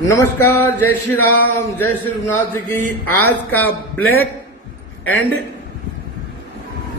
नमस्कार, जय श्री राम, जय श्री रघुनाथ जी की। आज का ब्लैक एंड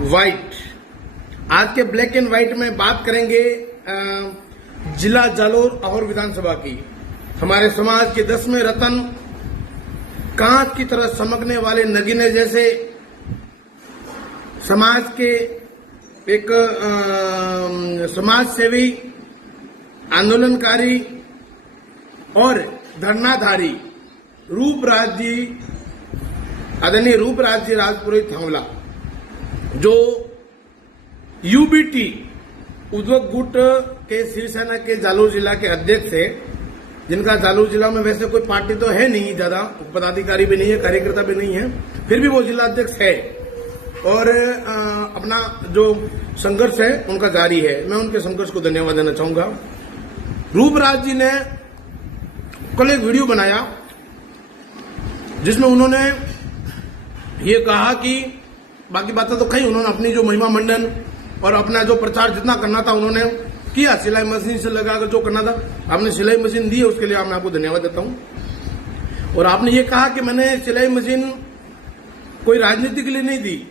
व्हाइट, आज के ब्लैक एंड व्हाइट में बात करेंगे जिला जालोर और विधानसभा की। हमारे समाज के 10वें रतन, कांच की तरह चमकने वाले नगीने जैसे समाज के एक समाज सेवी, आंदोलनकारी और धरनाधारी रूपराज जी, आदरणीय रूपराज जी राजपुरोहित थांवला, जो यूबीटी उद्योग गुट के शिवसेना के जालोर जिला के अध्यक्ष है, जिनका जालोर जिला में वैसे कोई पार्टी तो है नहीं, ज्यादा पदाधिकारी भी नहीं है, कार्यकर्ता भी नहीं है, फिर भी वो जिला अध्यक्ष है और अपना जो संघर्ष है उनका जारी है। मैं उनके संघर्ष को धन्यवाद देना चाहूंगा। रूपराज जी ने कल एक वीडियो बनाया जिसमें उन्होंने ये कहा कि बाकी बातें तो कही, उन्होंने अपनी जो महिमा मंडन और अपना जो प्रचार जितना करना था उन्होंने किया, सिलाई मशीन से लगाकर जो करना था आपने सिलाई मशीन दी है, उसके लिए मैं आपको धन्यवाद देता हूं। और आपने ये कहा कि मैंने सिलाई मशीन कोई राजनीति के लिए नहीं दी।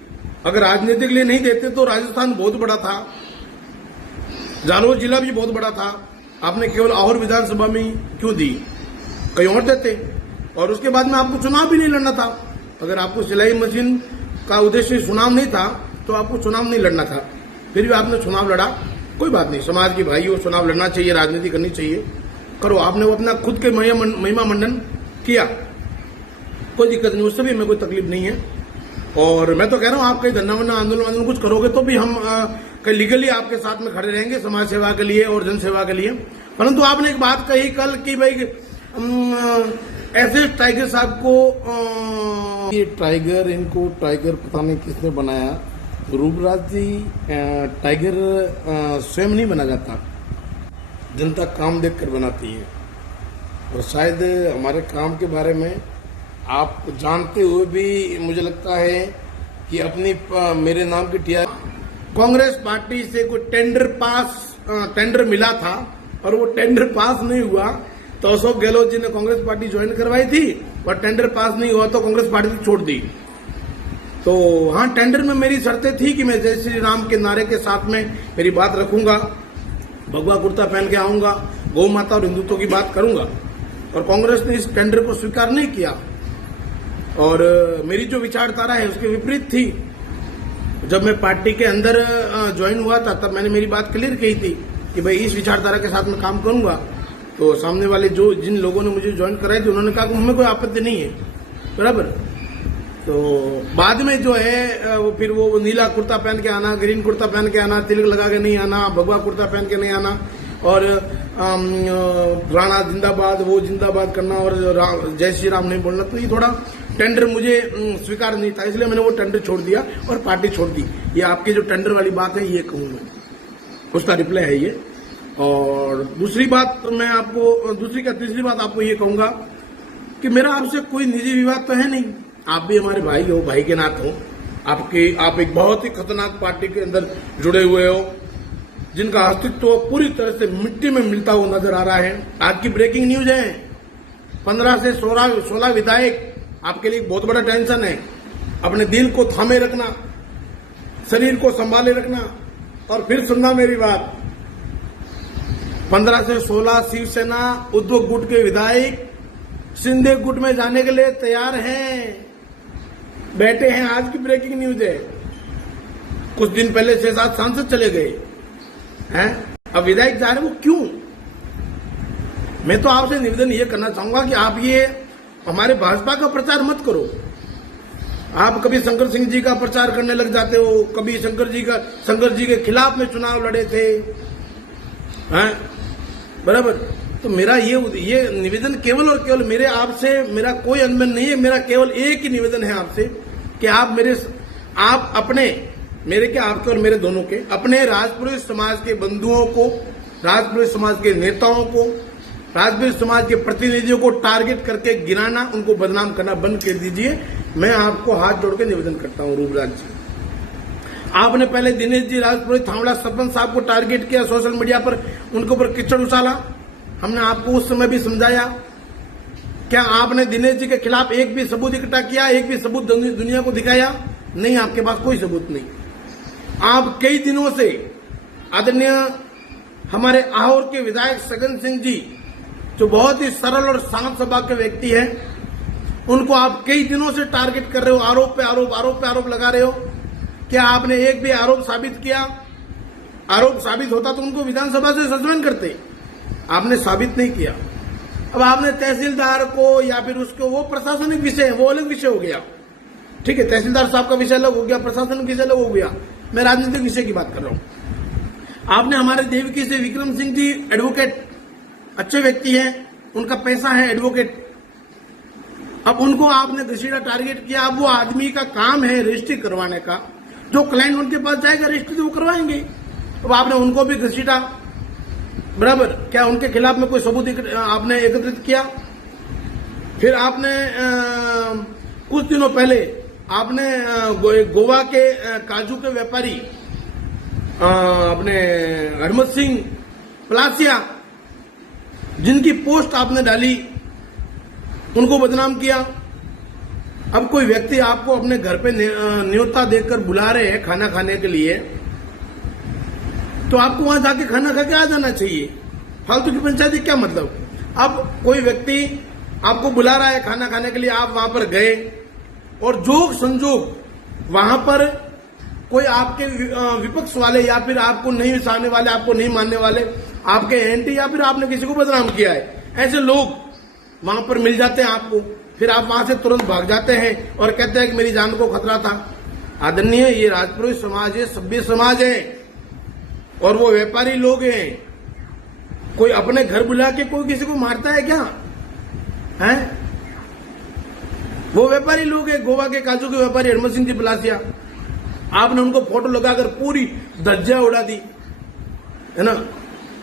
अगर राजनीति के लिए नहीं देते तो राजस्थान बहुत बड़ा था, जालोर जिला भी बहुत बड़ा था, आपने केवल और विधानसभा में क्यों दी, कहीं और देते। और उसके बाद में आपको चुनाव भी नहीं लड़ना था। अगर आपको सिलाई मशीन का उद्देश्य चुनाव नहीं था तो आपको चुनाव नहीं लड़ना था, फिर भी आपने चुनाव लड़ा। कोई बात नहीं, समाज के भाई हो, चुनाव लड़ना चाहिए, राजनीति करनी चाहिए, करो। आपने वो अपना खुद के महिमा मंडन किया, कोई दिक्कत नहीं, उससे भी हमें कोई तकलीफ नहीं है। और मैं तो कह रहा हूं, आप कहीं धरना वरना आंदोलन कुछ करोगे तो भी हम कहीं लीगली आपके साथ में खड़े रहेंगे, समाज सेवा के लिए और जन सेवा के लिए। परंतु आपने एक बात कही कल कि भाई ऐसे टाइगर साहब को ये टाइगर, इनको टाइगर पता नहीं किसने बनाया। रूपराज जी, टाइगर स्वयं नहीं बना जाता, जनता काम देखकर बनाती है। और शायद हमारे काम के बारे में आप जानते हुए भी मुझे लगता है कि अपनी मेरे नाम की टीआर कांग्रेस पार्टी से कोई टेंडर मिला था और वो टेंडर पास नहीं हुआ तो अशोक गहलोत जी ने कांग्रेस पार्टी ज्वाइन करवाई थी और टेंडर पास नहीं हुआ तो कांग्रेस पार्टी छोड़ दी। तो हाँ, टेंडर में मेरी शर्तें थी कि मैं जय श्री राम के नारे के साथ में मेरी बात रखूंगा, भगवा कुर्ता पहन के आऊंगा, गौ माता और हिंदुत्व की बात करूंगा। और कांग्रेस ने इस टेंडर को स्वीकार नहीं किया और मेरी जो विचारधारा है उसके विपरीत थी। जब मैं पार्टी के अंदर ज्वाइन हुआ था तब मैंने मेरी बात क्लियर कही थी कि भाई इस विचारधारा के साथ में काम करूंगा। तो सामने वाले जिन लोगों ने मुझे ज्वाइन कराई थी उन्होंने कहा कि हमें कोई आपत्ति नहीं है, बराबर। तो बाद में जो है वो फिर वो नीला कुर्ता पहन के आना, ग्रीन कुर्ता पहन के आना, तिलक लगा के नहीं आना, भगवा कुर्ता पहन के नहीं आना और राणा जिंदाबाद, वो जिंदाबाद करना और जय श्री राम नहीं बोलना, तो ये थोड़ा टेंडर मुझे स्वीकार नहीं था, इसलिए मैंने वो टेंडर छोड़ दिया और पार्टी छोड़ दी। ये आपकी जो टेंडर वाली बात है ये कहूँ मैं, उसका रिप्लाई है ये। और दूसरी बात मैं आपको, तीसरी बात आपको ये कहूंगा कि मेरा आपसे कोई निजी विवाद तो है नहीं। आप भी हमारे भाई हो, भाई के नाते हो। आप एक बहुत ही खतरनाक पार्टी के अंदर जुड़े हुए हो जिनका अस्तित्व पूरी तरह से मिट्टी में मिलता हुआ नजर आ रहा है। आज की ब्रेकिंग न्यूज है, 15 से 16 विधायक, आपके लिए बहुत बड़ा टेंशन है। अपने दिल को थामे रखना, शरीर को संभाले रखना और फिर सुनना मेरी बात। 15 से 16 शिवसेना उद्योग गुट के विधायक शिंदे गुट में जाने के लिए तैयार हैं, बैठे हैं। आज की ब्रेकिंग न्यूज है। कुछ दिन पहले 6-7 सांसद चले गए हैं, अब विधायक जा रहे, वो क्यों? मैं तो आपसे निवेदन ये करना चाहूंगा कि आप ये हमारे भाजपा का प्रचार मत करो। आप कभी शंकर सिंह जी का प्रचार करने लग जाते हो, कभी शंकर जी के खिलाफ में चुनाव लड़े थे, हैं, बराबर। तो मेरा ये निवेदन केवल और केवल मेरे आपसे, मेरा कोई अनबन नहीं है, मेरा केवल एक ही निवेदन है आपसे कि आप अपने, मेरे के, आपके और मेरे दोनों के, अपने राजपुरोहित समाज के बंधुओं को, राजपुरोहित समाज के नेताओं को, राजपुरोहित समाज के प्रतिनिधियों को टारगेट करके गिराना, उनको बदनाम करना बंद कर दीजिए। मैं आपको हाथ जोड़ के निवेदन करता हूं। रूपराज जी, आपने पहले दिनेश जी राजपुरोहित थांवला सरपंच साहब को टारगेट किया, सोशल मीडिया पर उनके ऊपर कीचड़ उछाला। हमने आपको उस समय भी समझाया क्या आपने दिनेश जी के खिलाफ एक भी सबूत इकट्ठा किया, एक भी सबूत दुनिया को दिखाया? नहीं, आपके पास कोई सबूत नहीं। आप कई दिनों से आदरणीय हमारे आहोर के विधायक सगन सिंह जी, जो बहुत ही सरल और शांत स्वभाव के व्यक्ति हैं, उनको आप कई दिनों से टारगेट कर रहे हो, आरोप पे आरोप, आरोप पे आरोप लगा रहे हो। क्या आपने एक भी आरोप साबित किया? आरोप साबित होता तो उनको विधानसभा से सस्पेंड करते, आपने साबित नहीं किया। अब आपने तहसीलदार को या फिर उसको, वो प्रशासनिक विषय है, वो अलग विषय हो गया, ठीक है। तहसीलदार साहब का विषय अलग हो गया, प्रशासनिक विषय अलग हो गया, मैं राजनीतिक विषय की बात कर रहा हूं। आपने हमारे देवकी से विक्रम सिंह जी एडवोकेट, अच्छे व्यक्ति हैं, उनका पैसा है एडवोकेट, अब उनको आपने घसीटा टारगेट किया। अब वो आदमी का काम है रजिस्ट्री करवाने का, जो क्लाइंट उनके पास जाएगा रजिस्ट्री तो वो करवाएंगे। अब आपने उनको भी घसीटा, बराबर। क्या उनके खिलाफ में कोई सबूत आपने एकत्रित किया? फिर आपने कुछ दिनों पहले आपने गोवा के काजू के व्यापारी अपने हरमत सिंह पलासिया, जिनकी पोस्ट आपने डाली, उनको बदनाम किया। अब कोई व्यक्ति आपको अपने घर पे न्योता देकर बुला रहे हैं खाना खाने के लिए, तो आपको वहां जाके खाना खा के आ जाना चाहिए। फालतू की पंचायती क्या मतलब? अब कोई व्यक्ति आपको बुला रहा है खाना खाने के लिए, आप वहां पर गए और जोग संजोग वहां पर कोई आपके विपक्ष वाले या फिर आपको नहीं सहाने वाले, आपको नहीं मानने वाले, आपके एंटी, या फिर आपने किसी को बदनाम किया है, ऐसे लोग वहां पर मिल जाते हैं आपको। फिर आप वहां से तुरंत भाग जाते हैं और कहते हैं कि मेरी जान को खतरा था। आदरणीय, ये राजपुरोहित समाज है, सभ्य समाज है, और वो व्यापारी लोग हैं। कोई अपने घर बुला के कोई किसी को मारता है क्या? हैं? वो व्यापारी लोग हैं, गोवा के काजू के व्यापारी हरमत सिंह जी पलासिया। आपने उनको फोटो लगाकर पूरी धज्जियां उड़ा दी, है ना।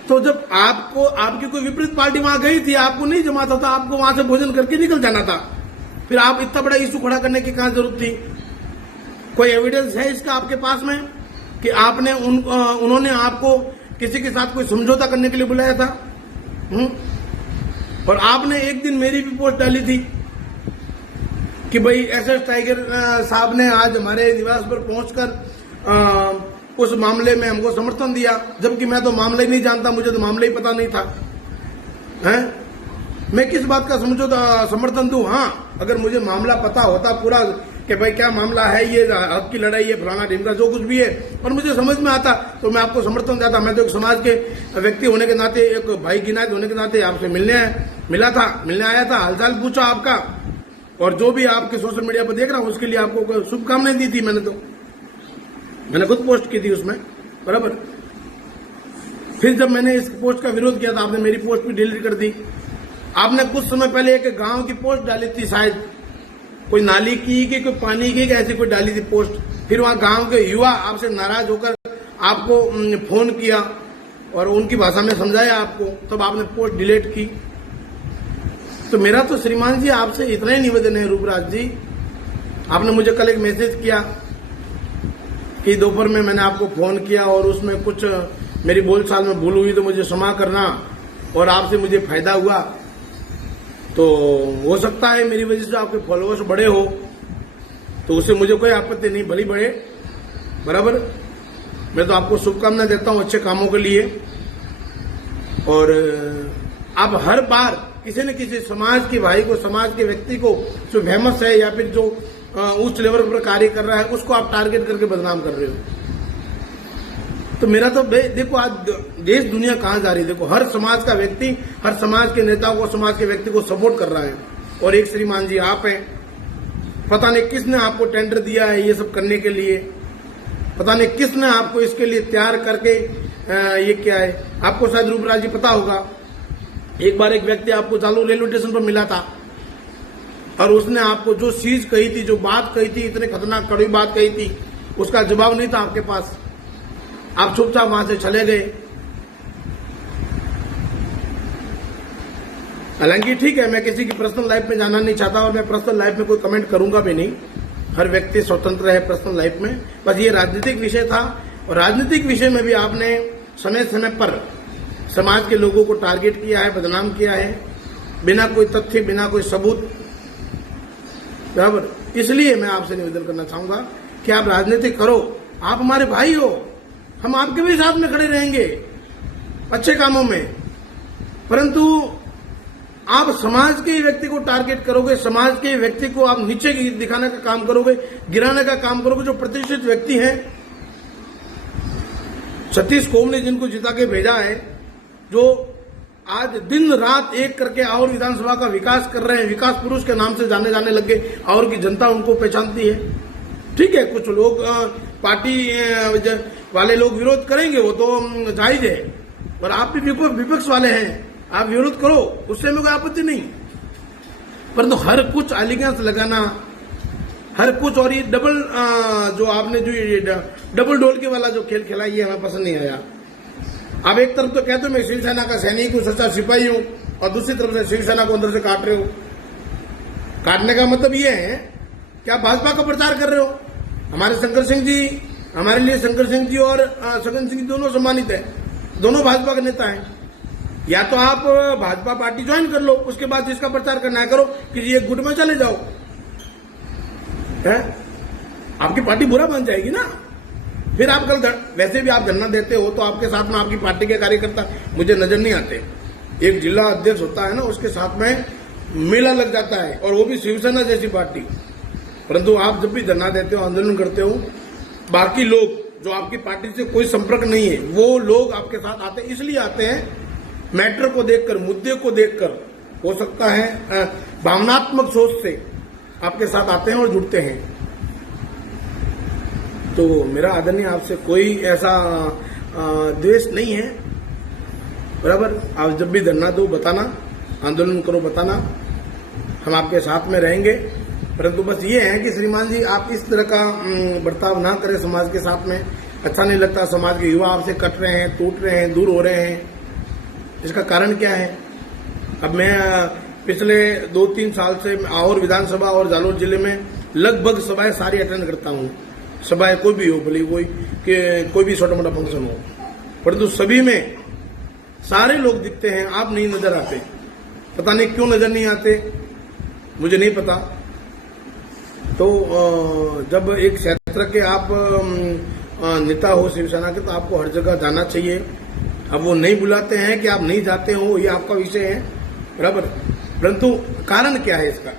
तो जब आपको आपकी कोई विपरीत पार्टी वहां गई थी, आपको नहीं जमाता था, आपको वहां से भोजन करके निकल जाना था। फिर आप इतना बड़ा इशू खड़ा करने की कहां जरूरत थी? कोई एविडेंस है इसका आपके पास में कि आपने उन्होंने आपको किसी के साथ कोई समझौता करने के लिए बुलाया था? और आपने एक दिन मेरी भी पोस्ट डाली थी कि भाई एसएस टाइगर साहब ने आज हमारे निवास पर पहुंचकर उस मामले में हमको समर्थन दिया, जबकि मैं तो मामला ही नहीं जानता, मुझे तो मामला ही पता नहीं था। हैं? मैं किस बात का समर्थन दूं? हाँ, अगर मुझे मामला पता होता पूरा कि भाई क्या मामला है, ये हक की लड़ाई है, फलाना ढिमका जो कुछ भी है, और मुझे समझ में आता तो मैं आपको समर्थन देता। मैं तो एक समाज के व्यक्ति होने के नाते, एक भाई गिनायत होने के नाते आपसे मिलने आया था, हालचाल पूछा आपका, और जो भी आपके सोशल मीडिया पर देख रहा हूं उसके लिए आपको शुभकामनाएं दी थी। मैंने खुद पोस्ट की थी उसमें, बराबर। फिर जब मैंने इस पोस्ट का विरोध किया था, आपने मेरी पोस्ट भी डिलीट कर दी। आपने कुछ समय पहले एक गांव की पोस्ट डाली थी, शायद कोई नाली की कि कोई पानी की, ऐसी कोई डाली थी पोस्ट। फिर वहां गांव के युवा आपसे नाराज होकर आपको फोन किया और उनकी भाषा में समझाया आपको, तब आपने पोस्ट डिलीट की। तो मेरा तो श्रीमान जी आपसे इतना ही निवेदन है, रूपराज जी, आपने मुझे कल एक मैसेज किया कि दोपहर में मैंने आपको फोन किया और उसमें कुछ मेरी बोलचाल में भूल हुई तो मुझे क्षमा करना, और आपसे मुझे फायदा हुआ तो हो सकता है मेरी वजह से आपके फॉलोअर्स बढ़े हो, तो उससे मुझे कोई आपत्ति नहीं, भली बढ़े, बराबर। मैं तो आपको शुभकामनाएं देता हूं अच्छे कामों के लिए। और आप हर बार किसी न किसी समाज के भाई को, समाज के व्यक्ति को जो फेमस है या फिर जो उच्च लेवल पर कार्य कर रहा है, उसको आप टारगेट करके बदनाम कर रहे हो। तो मेरा तो देखो आज देश दुनिया कहां जा रही है। देखो हर समाज का व्यक्ति, हर समाज के नेताओं को, समाज के व्यक्ति को सपोर्ट कर रहा है, और एक श्रीमान जी आप हैं। पता नहीं किसने आपको टेंडर दिया है ये सब करने के लिए, पता नहीं किसने आपको इसके लिए तैयार करके ये क्या है। आपको शायद रूपराज जी पता होगा, एक बार एक व्यक्ति आपको चालू रेलवे स्टेशन पर मिला था और उसने आपको जो चीज कही थी, जो बात कही थी, इतने खतरनाक कड़वी बात कही थी, उसका जवाब नहीं था आपके पास। आप चुपचाप वहां से चले गए। हालांकि ठीक है, मैं किसी की पर्सनल लाइफ में जाना नहीं चाहता और मैं पर्सनल लाइफ में कोई कमेंट करूंगा भी नहीं। हर व्यक्ति स्वतंत्र है पर्सनल लाइफ में। बस ये राजनीतिक विषय था, और राजनीतिक विषय में भी आपने समय समय पर समाज के लोगों को टारगेट किया है, बदनाम किया है, बिना कोई तथ्य, बिना कोई सबूत, बराबर। इसलिए मैं आपसे निवेदन करना चाहूंगा कि आप राजनीति करो, आप हमारे भाई हो, हम आपके भी साथ में खड़े रहेंगे अच्छे कामों में, परंतु आप समाज के व्यक्ति को टारगेट करोगे, समाज के व्यक्ति को आप नीचे दिखाने का काम करोगे, गिराने का काम करोगे। जो प्रतिष्ठित व्यक्ति हैं, सतीश कोम ने जिनको जिता के भेजा है, जो आज दिन रात एक करके आहोर विधानसभा का विकास कर रहे हैं, विकास पुरुष के नाम से जाने लगे, आहोर की जनता उनको पहचानती है। ठीक है, कुछ लोग पार्टी वाले लोग विरोध करेंगे, वो तो जायज है, और आप भी विपक्ष वाले हैं, आप विरोध करो, उससे हमें कोई आपत्ति नहीं, परंतु हर कुछ एलिगेंस लगाना, हर कुछ, और ये डबल जो आपने जो ये डबल ढोल के वाला जो खेल खेला, ये हमें पसंद नहीं आया। आप एक तरफ तो कहते हो मैं शिवसेना का सैनिक हूं, सच्चा सिपाही हूं, और दूसरी तरफ से शिवसेना को अंदर से काट रहे हो। काटने का मतलब ये है कि आप भाजपा का प्रचार कर रहे हो। हमारे शंकर सिंह जी, हमारे लिए शंकर सिंह जी और सगन सिंह दोनों सम्मानित है, दोनों भाजपा के नेता हैं। या तो आप भाजपा पार्टी ज्वाइन कर लो, उसके बाद जिसका प्रचार करना है करो, कि ये गुट में चले जाओ, है? आपकी पार्टी बुरा बन जाएगी ना। फिर आप कल वैसे भी आप धरना देते हो तो आपके साथ में आपकी पार्टी के कार्यकर्ता मुझे नजर नहीं आते। एक जिला अध्यक्ष होता है ना, उसके साथ में मेला लग जाता है, और वो भी शिवसेना जैसी पार्टी। परंतु आप जब भी धरना देते हो, आंदोलन करते हो, बाकी लोग जो आपकी पार्टी से कोई संपर्क नहीं है, वो लोग आपके साथ आते, इसलिए आते हैं मैटर को देखकर, मुद्दे को देखकर, हो सकता है भावनात्मक सोच से आपके साथ आते हैं और जुड़ते हैं। तो मेरा आदरणीय आपसे कोई ऐसा द्वेष नहीं है, बराबर। आप जब भी धरना दो बताना, आंदोलन करो बताना, हम आपके साथ में रहेंगे। परंतु बस ये है कि श्रीमान जी, आप इस तरह का बर्ताव ना करें समाज के साथ में, अच्छा नहीं लगता। समाज के युवा आपसे कट रहे हैं, टूट रहे हैं, दूर हो रहे हैं। इसका कारण क्या है? अब मैं पिछले 2-3 साल से आहोर विधानसभा और जालोर जिले में लगभग सभाएं सारी अटेंड करता हूं। सभाएं कोई भी हो, भले कोई भी छोटा मोटा फंक्शन हो, परंतु सभी में सारे लोग दिखते हैं, आप नहीं नजर आते। पता नहीं क्यों नजर नहीं आते, मुझे नहीं पता। तो जब एक क्षेत्र के आप नेता हो शिवसेना के, तो आपको हर जगह जाना चाहिए। अब वो नहीं बुलाते हैं कि आप नहीं जाते हो, ये आपका विषय है, बराबर। परंतु कारण क्या है इसका,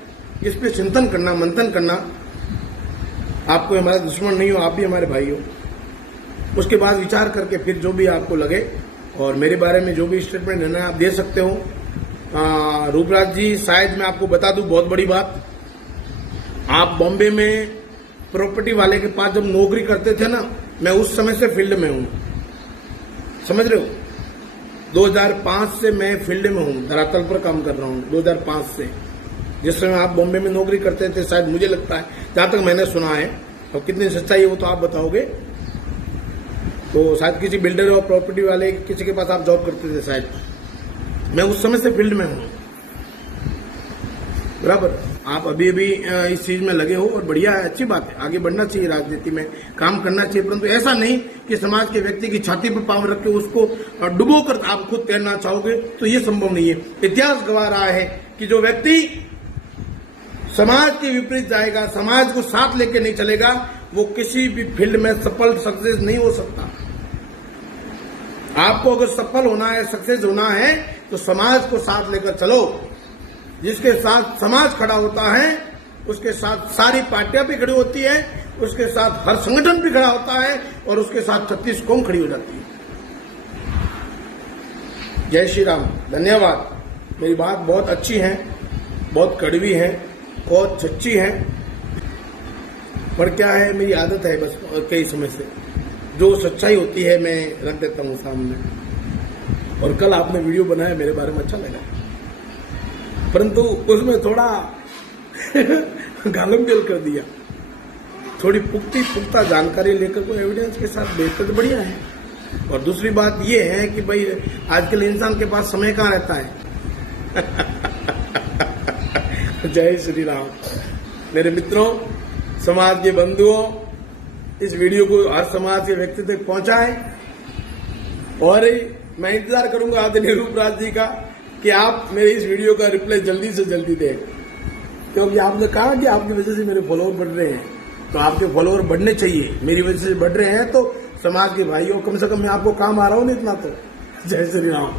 इस पे चिंतन करना, मंथन करना। आपको हमारा दुश्मन नहीं हो, आप भी हमारे भाई हो। उसके बाद विचार करके फिर जो भी आपको लगे, और मेरे बारे में जो भी स्टेटमेंट देना है आप दे सकते हो। रूपराज जी, शायद मैं आपको बता दूं बहुत बड़ी बात, आप बॉम्बे में प्रॉपर्टी वाले के पास जब नौकरी करते थे ना, मैं उस समय से फील्ड में हूं, समझ रहे हो। 2005 से मैं फील्ड में हूं, धरातल पर काम कर रहा हूं, 2005 से। जिस समय आप बॉम्बे में नौकरी करते थे, शायद मुझे लगता है, जहां तक मैंने सुना है, और कितनी सच्चाई है वो तो आप बताओगे। तो शायद किसी बिल्डर और प्रॉपर्टी वाले किसी के पास आप जॉब करते थे शायद। मैं उस समय से फील्ड में हूं, बराबर। आप अभी अभी इस चीज में लगे हो, और बढ़िया है, अच्छी बात है, आगे बढ़ना चाहिए, राजनीति में काम करना चाहिए। परंतु ऐसा नहीं कि समाज के व्यक्ति की छाती पर पांव रख के उसको डुबो कर आप खुद तैरना चाहोगे, तो ये संभव नहीं है। इतिहास गवाह रहा है कि जो व्यक्ति समाज के विपरीत जाएगा, समाज को साथ लेके नहीं चलेगा, वो किसी भी फील्ड में सफल सक्सेस नहीं हो सकता। आपको अगर सफल होना है, सक्सेस होना है, तो समाज को साथ लेकर चलो। जिसके साथ समाज खड़ा होता है, उसके साथ सारी पार्टियां भी खड़ी होती है, उसके साथ हर संगठन भी खड़ा होता है, और उसके साथ 36 कौम खड़ी हो जाती है। जय श्री राम, धन्यवाद। मेरी बात बहुत अच्छी है, बहुत कड़वी है, बहुत सच्ची है, पर क्या है, मेरी आदत है बस कई समय से, जो सच्चाई होती है मैं रख देता हूं सामने। और कल आपने वीडियो बनाया, मेरे बारे में अच्छा लगा, परंतु उसमें थोड़ा गालम गल कर दिया। थोड़ी पुख्ता जानकारी लेकर कोई एविडेंस के साथ बेहतर तो बढ़िया है। और दूसरी बात यह है कि भाई आजकल इंसान के पास समय कहाँ रहता है। जय श्री राम। मेरे मित्रों, समाज के बंधुओं, इस वीडियो को हर समाज के व्यक्ति तक पहुंचाएं, और मैं इंतजार करूंगा आदरणीय रूपराज जी का कि आप मेरे इस वीडियो का रिप्लाई जल्दी से जल्दी दें, क्योंकि आपने कहा कि आपकी वजह से मेरे फॉलोअर बढ़ रहे हैं, तो आपके फॉलोअर बढ़ने चाहिए। मेरी वजह से बढ़ रहे हैं तो समाज के भाइयों, कम से कम मैं आपको काम आ रहा हूं ना इतना तो। जय श्री राम।